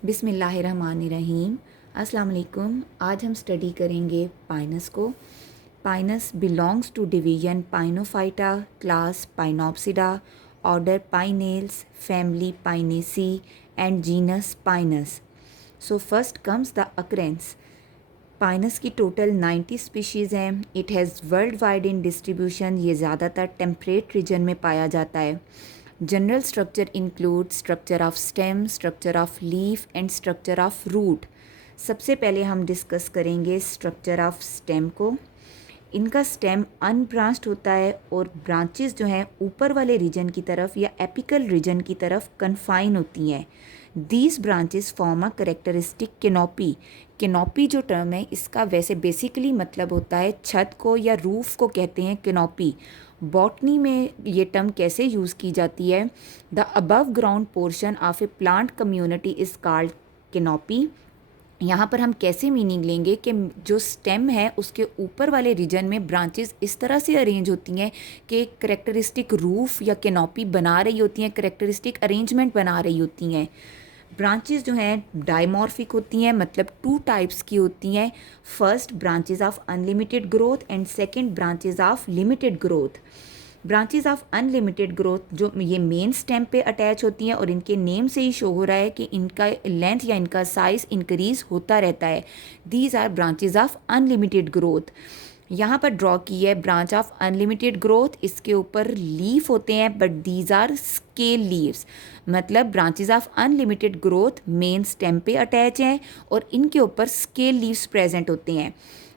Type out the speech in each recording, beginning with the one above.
बिस्मिल्लाहिर्रहमानिर्रहीम। अस्सलाम वालेकुम। आज हम स्टडी करेंगे पाइनस को। Pinus belongs to division Pinophyta, class Pinopsida, order Pinales, family Pinaceae and genus Pinus. So first comes the occurrence. Pinus की टोटल 90 स्पीशीज़ हैं। It has world wide in distribution. ये ज़्यादातर टेम्परेट रीजन में पाया जाता है। General structure include structure of stem, structure of leaf and structure of root. सबसे पहले हम डिस्कस करेंगे स्ट्रक्चर ऑफ स्टेम को। इनका स्टेम अनब्रांच्ड होता है और ब्रांचेस जो हैं ऊपर वाले रीजन की तरफ या एपिकल रीजन की तरफ कन्फाइन होती हैं। These branches form a characteristic canopy. Canopy जो टर्म है इसका वैसे बेसिकली मतलब होता है छत को या रूफ को कहते हैं कैनोपी। बॉटनी में ये टर्म कैसे यूज़ की जाती है? The above ground portion of A plant community is called canopy. यहाँ पर हम कैसे मीनिंग लेंगे कि जो स्टेम है उसके ऊपर वाले रीजन में ब्रांचेस इस तरह से अरेंज होती हैं कि करेक्टरिस्टिक रूफ या कैनोपी बना रही होती हैं, करेक्टरिस्टिक अरेंजमेंट बना रही होती हैं। ब्रांचेस जो हैं डायमॉर्फिक होती हैं, मतलब टू टाइप्स की होती हैं। First branches of unlimited growth and second branches of limited growth. Branches of unlimited growth जो ये मेन स्टेम पे अटैच होती हैं और इनके नेम से ही शो हो रहा है कि इनका लेंथ या इनका साइज इंक्रीज होता रहता है। These are branches of unlimited growth. यहाँ पर ड्रॉ की है ब्रांच ऑफ अनलिमिटेड ग्रोथ। इसके ऊपर लीफ होते हैं but these are scale leaves. मतलब branches of unlimited growth main stem पे अटैच हैं और इनके ऊपर स्केल लीव्स प्रेजेंट होते हैं।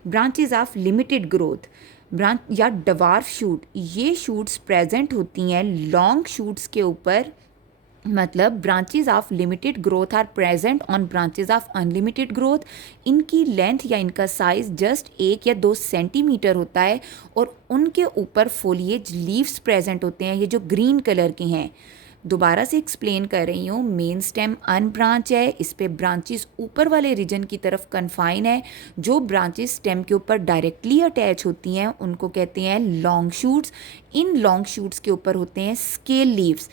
Branches of limited growth branch या डवार्फ शूट, ये शूट्स प्रेजेंट होती हैं लॉन्ग शूट्स के ऊपर। मतलब branches of limited growth are present on branches of unlimited growth. इनकी लेंथ या इनका साइज जस्ट 1 या 2 सेंटीमीटर होता है और उनके ऊपर फोलिएज लीव्स प्रेजेंट होते हैं, ये जो ग्रीन कलर के हैं। दोबारा से एक्सप्लेन कर रही हूँ, मेन स्टेम अनब्रांच है, इस पे ब्रांचेस ऊपर वाले रीजन की तरफ कन्फाइन है। जो ब्रांचेस स्टेम के ऊपर डायरेक्टली अटैच होती हैं उनको कहते हैं लॉन्ग शूट्स। इन लॉन्ग शूट्स के ऊपर होते हैं स्केल लीव्स।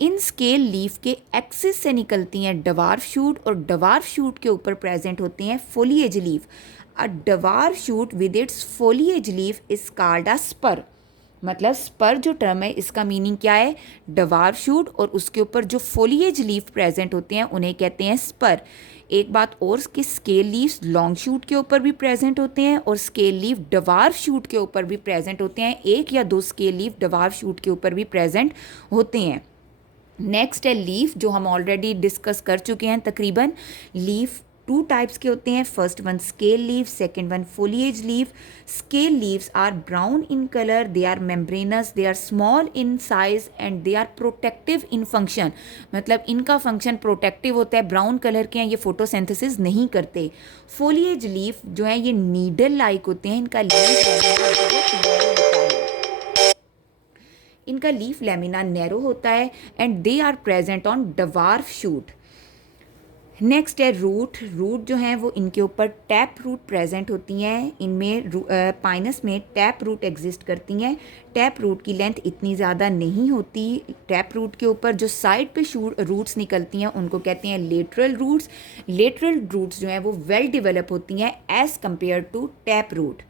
इन स्केल लीफ के एक्सिस से निकलती हैं डवार्फ शूट और डवार्फ शूट के ऊपर प्रेजेंट होते हैं foliage leaf. A dwarf shoot with its foliage leaf is called a spur. मतलब स्पर जो टर्म है इसका मीनिंग क्या है? डवार्फ शूट और उसके ऊपर जो फोलिएज लीफ प्रेजेंट होते हैं उन्हें कहते हैं स्पर। एक बात और कि स्केल लीव्स लॉन्ग शूट के ऊपर भी प्रेजेंट होते हैं और स्केल लीफ डवार्फ शूट के ऊपर भी प्रेजेंट होते हैं। 1 या 2 स्केल लीफ डवार्फ शूट के ऊपर भी प्रेजेंट होते हैं। नेक्स्ट है लीफ, जो हम ऑलरेडी डिस्कस कर चुके हैं तकरीबन। लीफ 2 टाइप्स के होते हैं। First one scale leaf, second one foliage leaf. Scale leaves are brown in colour, they are membranous, they are small in size and they are protective in function. मतलब इनका function protective होता है, brown colour के हैं, ये photosynthesis नहीं करते। Foliage leaf जो है ये नीडल लाइक होते हैं, इनका लीफ लेमिना नैरो होता है and they are present on dwarf shoot. Next है रूट। रूट जो हैं वो इनके ऊपर टैप रूट प्रेजेंट होती हैं। इनमें पाइनस में टैप रूट एग्जिस्ट करती हैं। टैप रूट की लेंथ इतनी ज़्यादा नहीं होती। टैप रूट के ऊपर जो साइड पे रूट्स निकलती हैं उनको कहते हैं लेटरल रूट्स। लेटरल रूट्स जो हैं वो वेल डिवेलप होती हैं as compare to tap root.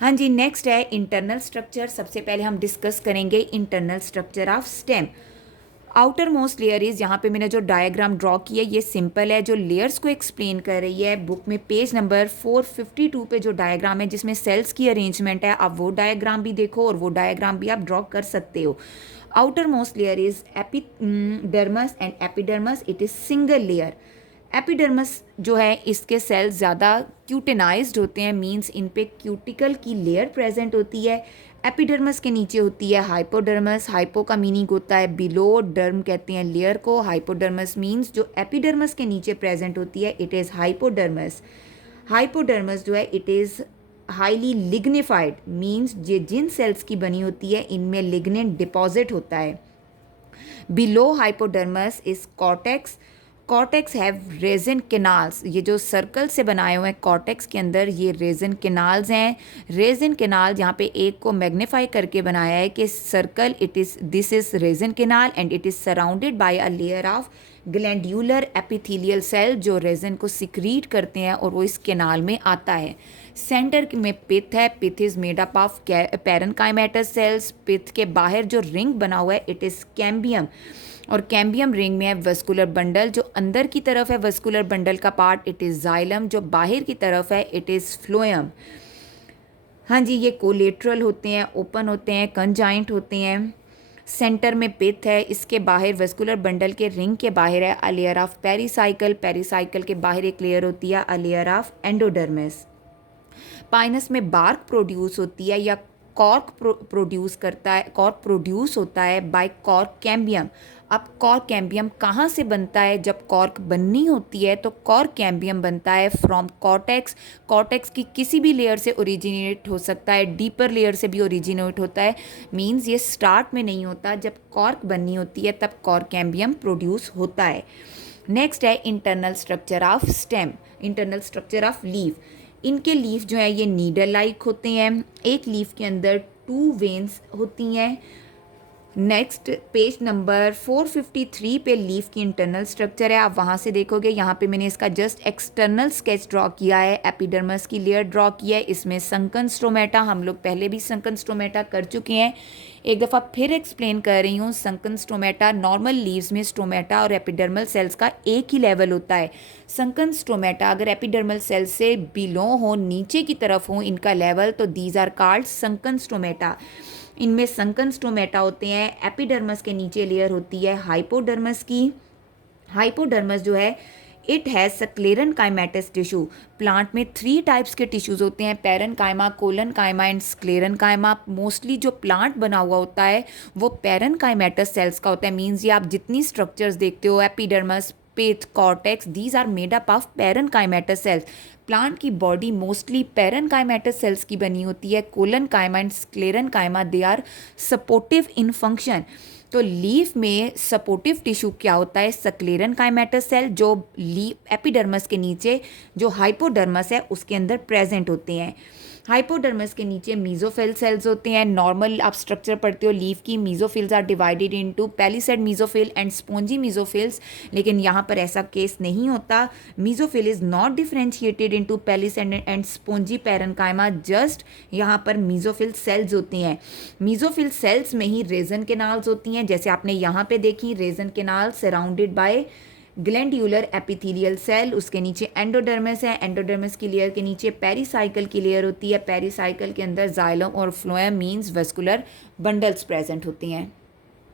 हाँ जी, नेक्स्ट है इंटरनल स्ट्रक्चर। सबसे पहले हम डिस्कस करेंगे internal structure of stem. Outermost layer is, यहाँ पे मैंने जो डायग्राम ड्रॉ किया है ये सिंपल है, जो लेयर्स को एक्सप्लेन कर रही है। बुक में पेज नंबर 452 पे जो डायग्राम है जिसमें सेल्स की अरेंजमेंट है, आप वो डायग्राम भी देखो और वो डायग्राम भी आप ड्रॉ कर सकते हो। Outer most layer is epidermis and epidermis it is single layer. Epidermis जो है इसके सेल्स ज़्यादा क्यूटेनाइज्ड होते हैं, मींस इन पे क्यूटिकल की लेयर प्रेजेंट होती है। एपिडर्मस के नीचे होती है हाइपोडर्मस। हाइपो का मीनिंग होता है बिलो, डर्म कहते हैं लेयर को। हाइपोडर्मस मींस जो एपिडर्मस के नीचे प्रेजेंट होती है इट इज़ हाइपोडर्मस। हाइपोडर्मस जो है it is highly lignified, means ये जिन सेल्स की बनी होती है इनमें लिग्नेंट डिपॉजिट होता है। Below hypodermis is cortex cortex have resin canals, ये जो सर्कल से बनाए हुए हैं कॉर्टेक्स के अंदर ये रेजिन कैनाल्स हैं। रेजिन कैनाल यहाँ पे एक को मैग्नीफाई करके बनाया है कि circle this is resin canal and it is surrounded by a layer of glandular epithelial cell जो रेजिन को सिक्रीट करते हैं और वो इस कैनाल में आता है। सेंटर में पिथ है, pith is made up of parenchymatous cells. Pith के बाहर जो रिंग बना हुआ है इट इज़ कैम्बियम, और कैम्बियम रिंग में है वस्कुलर बंडल। जो अंदर की तरफ है वस्कुलर बंडल का पार्ट इट इज़ जाइलम, जो बाहर की तरफ है इट इज़ फ्लोएम। हाँ जी, ये कोलेट्रल होते हैं, ओपन होते हैं, कंजाइंट होते हैं। सेंटर में पिथ है, इसके बाहर वस्कुलर बंडल के रिंग के बाहर है अ लेयर ऑफ पेरिसाइकल, पेरिसाइकल के बाहर एक लेयर होती है अ लेयर ऑफ एंडोडर्मिस। पाइनस में बार्क प्रोड्यूस होती है या कॉर्क प्रोड्यूस करता है, कॉर्क प्रोड्यूस होता है बाय कॉर्क कैम्बियम। अब कॉर्क कैम्बियम कहाँ से बनता है? जब कॉर्क बननी होती है तो कॉर्क कैम्बियम बनता है फ्रॉम कॉर्टेक्स। कॉर्टेक्स की किसी भी लेयर से ओरिजिनेट हो सकता है, डीपर लेयर से भी ओरिजिनेट होता है। मींस ये स्टार्ट में नहीं होता, जब कॉर्क बननी होती है तब कॉर्क कैम्बियम प्रोड्यूस होता है। नेक्स्ट है internal structure of stem, internal structure of leaf. इनके लीफ जो है ये नीडल लाइक होते हैं। एक लीफ के अंदर 2 वेन्स होती हैं। नेक्स्ट पेज नंबर 453 पे लीफ की इंटरनल स्ट्रक्चर है, आप वहाँ से देखोगे। यहाँ पे मैंने इसका जस्ट एक्सटर्नल स्केच ड्रॉ किया है, एपिडर्मस की लेयर ड्रॉ की है। इसमें संकन स्टोमेटा, हम लोग पहले भी संकन स्टोमेटा कर चुके हैं, एक दफ़ा फिर एक्सप्लेन कर रही हूँ। संकन स्टोमेटा, नॉर्मल लीव्स में स्टोमेटा और एपिडर्मल सेल्स का एक ही लेवल होता है। संकन स्टोमेटा अगर एपिडर्मल सेल से बिलो हो, नीचे की तरफ हो इनका लेवल, तो these are called sunken stomata. इनमें संकन स्टोमेटा होते हैं। एपिडर्मस के नीचे लेयर होती है हाइपोडर्मस की। हाइपोडर्मस जो है इट हैज़ सक्लेरन काइमेटस टिश्यू। प्लांट में 3 टाइप्स के टिश्यूज़ होते हैं, parenchyma, collenchyma and sclerenchyma. Mostly जो प्लांट बना हुआ होता है वो पैरेनकाइमेटस सेल्स का होता है। मीन्स ये आप जितनी स्ट्रक्चर्स देखते हो, epidermis, pith, cortex, these are made up of parenchymatous cells. Plant की बॉडी मोस्टली पैरेनकाइमेटस सेल्स की बनी होती है। Collenchyma and sclerenchyma they are supportive in function. तो लीफ में सपोर्टिव टिश्यू क्या होता है? सक्लेरनकाइमेटस सेल, जो लीफ एपिडर्मस के नीचे जो हाइपोडर्मस है उसके अंदर प्रेजेंट होते हैं। हाइपोडर्मस के नीचे मीजोफिल सेल्स होते हैं। नॉर्मल आप स्ट्रक्चर पढ़ते हो लीफ की, mesophylls are divided into palisade mesophyll and spongy mesophylls, लेकिन यहाँ पर ऐसा केस नहीं होता। Mesophyll is not differentiated into palisade and spongy parenchyma, just यहाँ पर मीजोफिल सेल्स होती हैं। मीजोफिल सेल्स में ही रेजन कैनाल्स होती हैं, जैसे आपने यहाँ पे देखी, resin canal surrounded by glandular epithelial cell. उसके नीचे एंडोडर्मिस है, एंडोडर्मिस की लेयर के नीचे पेरिसाइकल की लेयर होती है। पेरिसाइकल के अंदर जाइलम और phloem means vascular bundles present होती हैं।